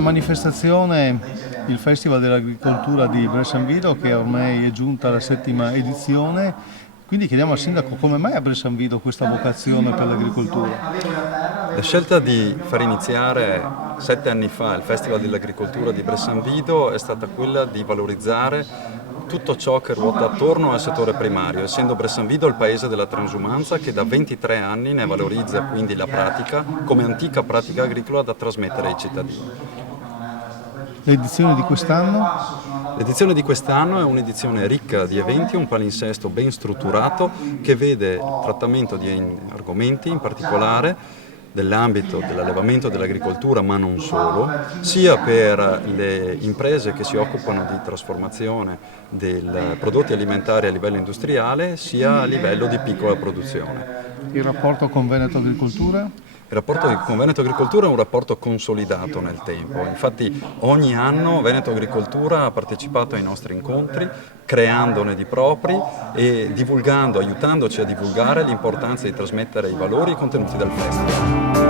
una manifestazione, il Festival dell'Agricoltura di Bressanvido, che ormai è giunta alla 7ª edizione. Quindi chiediamo al sindaco come mai a Bressanvido questa vocazione per l'agricoltura. La scelta di far iniziare 7 anni fa il Festival dell'Agricoltura di Bressanvido è stata quella di valorizzare tutto ciò che ruota attorno al settore primario, essendo Bressanvido il paese della transumanza che da 23 anni ne valorizza quindi la pratica come antica pratica agricola da trasmettere ai cittadini. L'edizione di quest'anno? L'edizione di quest'anno è un'edizione ricca di eventi, un palinsesto ben strutturato che vede trattamento di argomenti, in particolare dell'ambito dell'allevamento e dell'agricoltura, ma non solo, sia per le imprese che si occupano di trasformazione dei prodotti alimentari a livello industriale, sia a livello di piccola produzione. Il rapporto con Veneto Agricoltura? Il rapporto con Veneto Agricoltura è un rapporto consolidato nel tempo, infatti ogni anno Veneto Agricoltura ha partecipato ai nostri incontri, creandone di propri e divulgando, aiutandoci a divulgare l'importanza di trasmettere i valori e i contenuti del festival.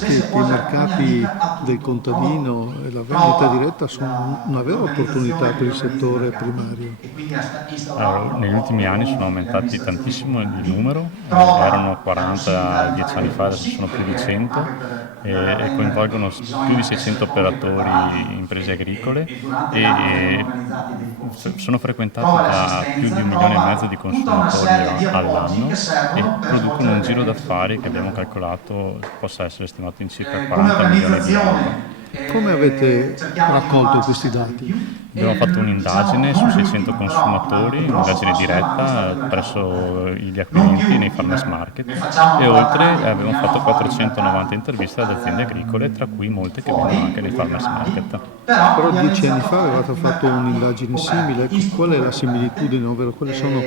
I mercati del contadino e la vendita diretta sono una vera opportunità per il settore primario. Allora, negli ultimi anni sono aumentati tantissimo il numero, erano 40 10 anni fa, adesso sono più di 100 e coinvolgono più di 600 operatori, imprese agricole e sono frequentati da più di 1,5 milioni di consumatori all'anno e producono un giro d'affari che abbiamo calcolato possa essere stimato in circa 40 milioni di euro. Come avete raccolto questi dati? Abbiamo fatto un'indagine su 600 consumatori, un'indagine diretta presso gli acquirenti nei farmers market e oltre abbiamo fatto 490 interviste ad aziende agricole, tra cui molte che vengono anche nei farmers market. Però 10 anni fa avevate fatto un'indagine simile, qual è la similitudine, ovvero quali sono i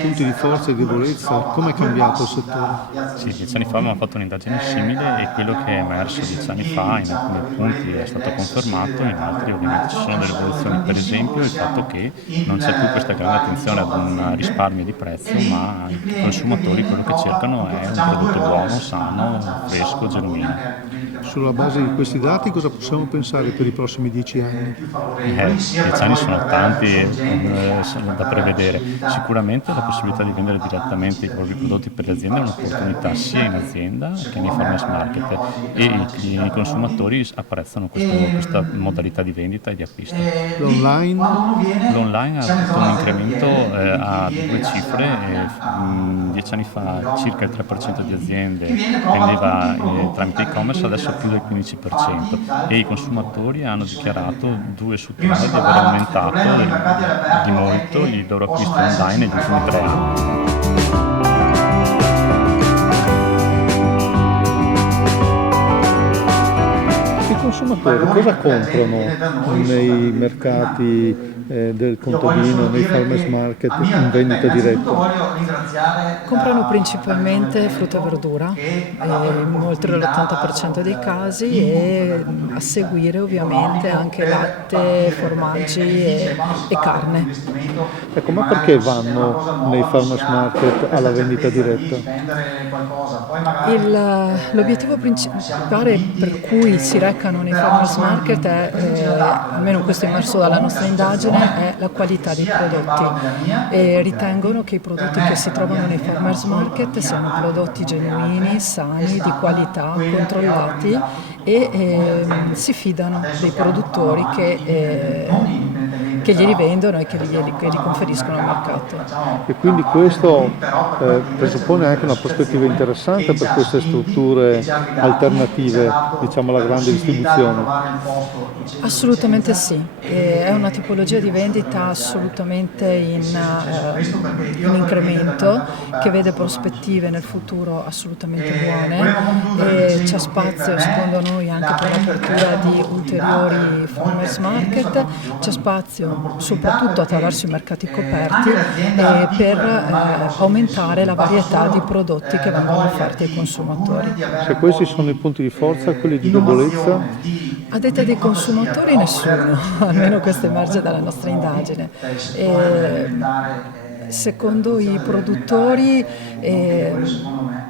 punti di forza e di debolezza, come è cambiato il settore? Sì, 10 anni fa abbiamo fatto un'indagine simile e quello che è emerso 10 anni fa in alcuni punti è stato confermato, in altri ovviamente ci sono delle evoluzioni, per esempio il fatto che non c'è più questa grande attenzione ad un risparmio di prezzo, ma i consumatori quello che cercano è un prodotto buono, sano, fresco, genuino. Sulla base di questi dati cosa possiamo pensare per i prossimi 10 anni? 10 anni sono tanti da prevedere. Sicuramente la possibilità di vendere direttamente i propri prodotti per le aziende è un'opportunità sia in azienda che nei farmers market e i consumatori apprezzano questa modalità di vendita e di acquisto. L'online ha avuto un incremento a 2 cifre, 10 anni fa circa il 3% di aziende vendeva tramite e-commerce, adesso più del 15% e i consumatori hanno dichiarato 2 su 3 di aver aumentato di molto il loro acquisto online negli ultimi 3 anni. I consumatori cosa comprano nei mercati del contadino, nei farmers market in vendita diretta? Comprano principalmente frutta e verdura, in oltre l'80% dei casi e a seguire ovviamente anche latte, formaggi e carne. Ecco, ma perché vanno nei farmers market alla vendita diretta? L'obiettivo principale per cui si recano nei farmers market è, almeno questo è emerso dalla nostra indagine, è la qualità dei prodotti e ritengono che i prodotti che si trovano nei farmers market siano prodotti genuini, sani, di qualità, controllati e si fidano dei produttori che glieli vendono e che li conferiscono al mercato. E quindi questo presuppone anche una prospettiva interessante per queste strutture alternative, diciamo, alla grande distribuzione. Assolutamente sì, è una tipologia di vendita assolutamente in incremento che vede prospettive nel futuro assolutamente buone e c'è spazio secondo noi anche per l'apertura di ulteriori farmers market, c'è spazio soprattutto attraverso i mercati coperti per aumentare la varietà di prodotti che vengono offerti ai consumatori. Se questi sono i punti di forza, quelli di debolezza? A detta dei consumatori nessuno, almeno questo emerge dalla nostra indagine. secondo i produttori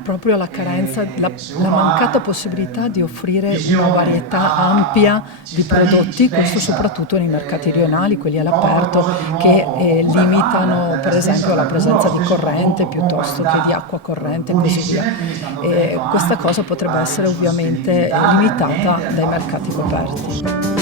proprio la carenza, la mancata possibilità di offrire una varietà ampia di prodotti, questo soprattutto nei mercati rionali, quelli all'aperto, che limitano per esempio la presenza di corrente piuttosto che di acqua corrente e così via. Questa cosa potrebbe essere ovviamente limitata dai mercati coperti.